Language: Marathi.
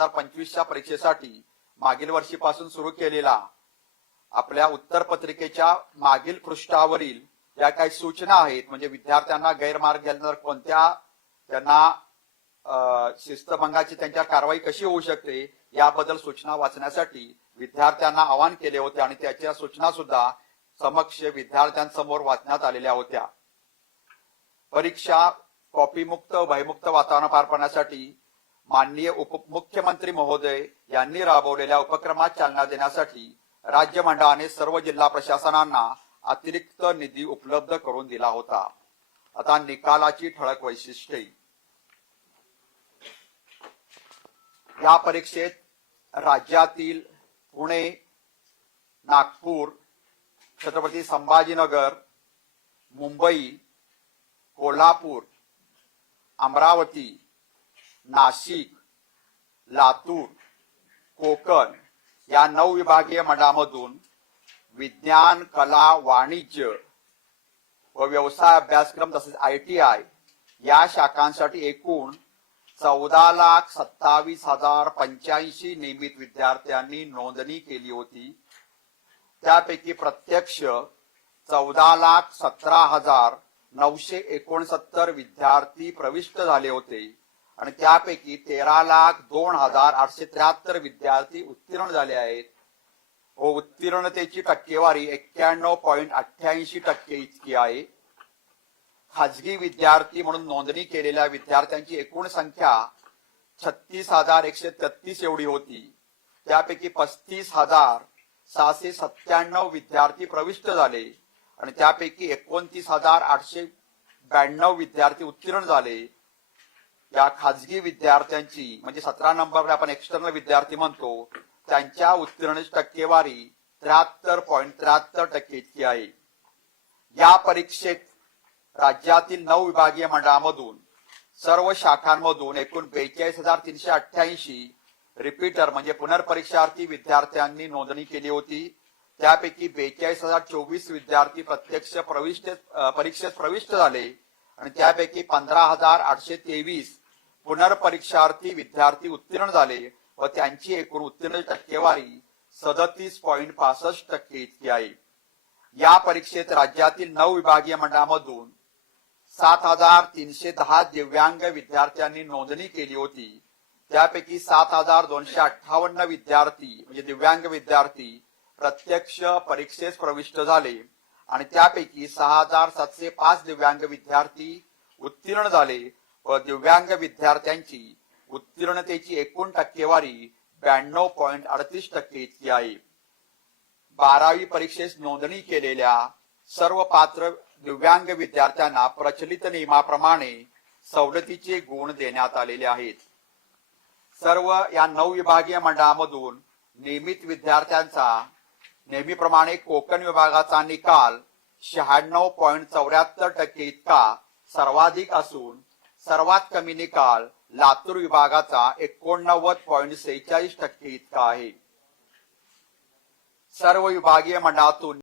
2025च्या परीक्षेसाठी मागील वर्षीपासून सुरू केलेला आपल्या उत्तरपत्रिकेच्या मागील पृष्ठावरील या काही सूचना आहेत, म्हणजे विद्यार्थ्यांना गैरमार्ग गेल्यानंतर कोणत्या त्यांना शिस्तभंगाची त्यांच्या कारवाई कशी होऊ शकते याबद्दल सूचना वाचण्यासाठी विद्यार्थ्यांना आवाहन केले होते आणि त्याच्या सूचना सुद्धा समक्ष विद्यार्थ्यांसमोर वाचण्यात आलेल्या होत्या। परीक्षा कॉपीमुक्त भयमुक्त वातावरण पार पाडण्यासाठी माननीय उपमुख्यमंत्री महोदय यांनी राबवलेल्या उपक्रमात चालना देण्यासाठी राज्य मंडळाने सर्व जिल्हा प्रशासनांना अतिरिक्त निधी उपलब्ध करून दिला होता। आता निकालाची ठळक वैशिष्ट्ये। या परीक्षेत राज्यातील पुणे, नागपूर, छत्रपती संभाजीनगर, मुंबई, कोल्हापूर, अमरावती, नाशिक, लातूर, कोकण या 9 विभागीय मंडळामधून विज्ञान, कला, वाणिज्य व व्यवसाय अभ्यासक्रम तसेच ITI या शाखांसाठी एकूण 14,27,085 नियमित विद्यार्थ्यांनी नोंदणी केली होती। त्यापैकी प्रत्यक्ष 14,17,969 विद्यार्थी प्रविष्ट झाले होते आणि त्यापैकी 13,02,873 विद्यार्थी उत्तीर्ण झाले आहेत व उत्तीर्णतेची टक्केवारी 91.88% इतकी आहे। खाजगी विद्यार्थी म्हणून नोंदणी केलेल्या विद्यार्थ्यांची एकूण संख्या 36,133 एवढी होती। त्यापैकी 35,697 विद्यार्थी प्रविष्ट झाले आणि त्यापैकी 29,892 विद्यार्थी उत्तीर्ण झाले। या खाजगी विद्यार्थ्यांची म्हणजे 17 नंबरला आपण एक्सटर्नल विद्यार्थी म्हणतो त्यांच्या उत्तीर्ण टक्केवारी 73.73% इतकी आहे। या परीक्षेत राज्यातील 9 विभागीय मंडळामधून सर्व शाखांमधून एकूण 42,388 रिपीटर म्हणजे पुनर्परीक्षार्थी विद्यार्थ्यांनी नोंदणी केली होती। त्यापैकी 42,024 विद्यार्थी प्रत्यक्ष परीक्षेत प्रविष्ट झाले आणि त्यापैकी 15,823 पुनर्परीक्षार्थी विद्यार्थी उत्तीर्ण झाले व त्यांची एकूण उत्तीर्ण टक्केवारी 37.65% इतकी आहे। या परीक्षेत राज्यातील 9 विभागीय मंडळामधून 7,310 दिव्यांग विद्यार्थ्यांनी नोंदणी केली होती। त्यापैकी 7,258 विद्यार्थी म्हणजे दिव्यांग विद्यार्थी प्रत्यक्ष परीक्षेस प्रविष्ट झाले आणि त्यापैकी 6,705 दिव्यांग विद्यार्थी उत्तीर्ण झाले व दिव्यांग विद्यार्थ्यांची उत्तीर्णतेची एकूण टक्केवारी 92.38% इतकी आहे। 12वी परीक्षेस नोंदणी केलेल्या सर्व पात्र दिव्यांग विद्यार्थ्यांना प्रचलित नियमाप्रमाणे सवलतीचे गुण देण्यात आलेले आहेत। सर्व या 9 विभागीय मंडळामधून नियमित विद्यार्थ्यांचा नेहमीप्रमाणे कोकण विभागाचा निकाल 96.74% इतका सर्वाधिक असून सर्वात कमी निकाल लातूर विभागाचा 89.46% इतका आहे। सर्व विभागीय मंडळातून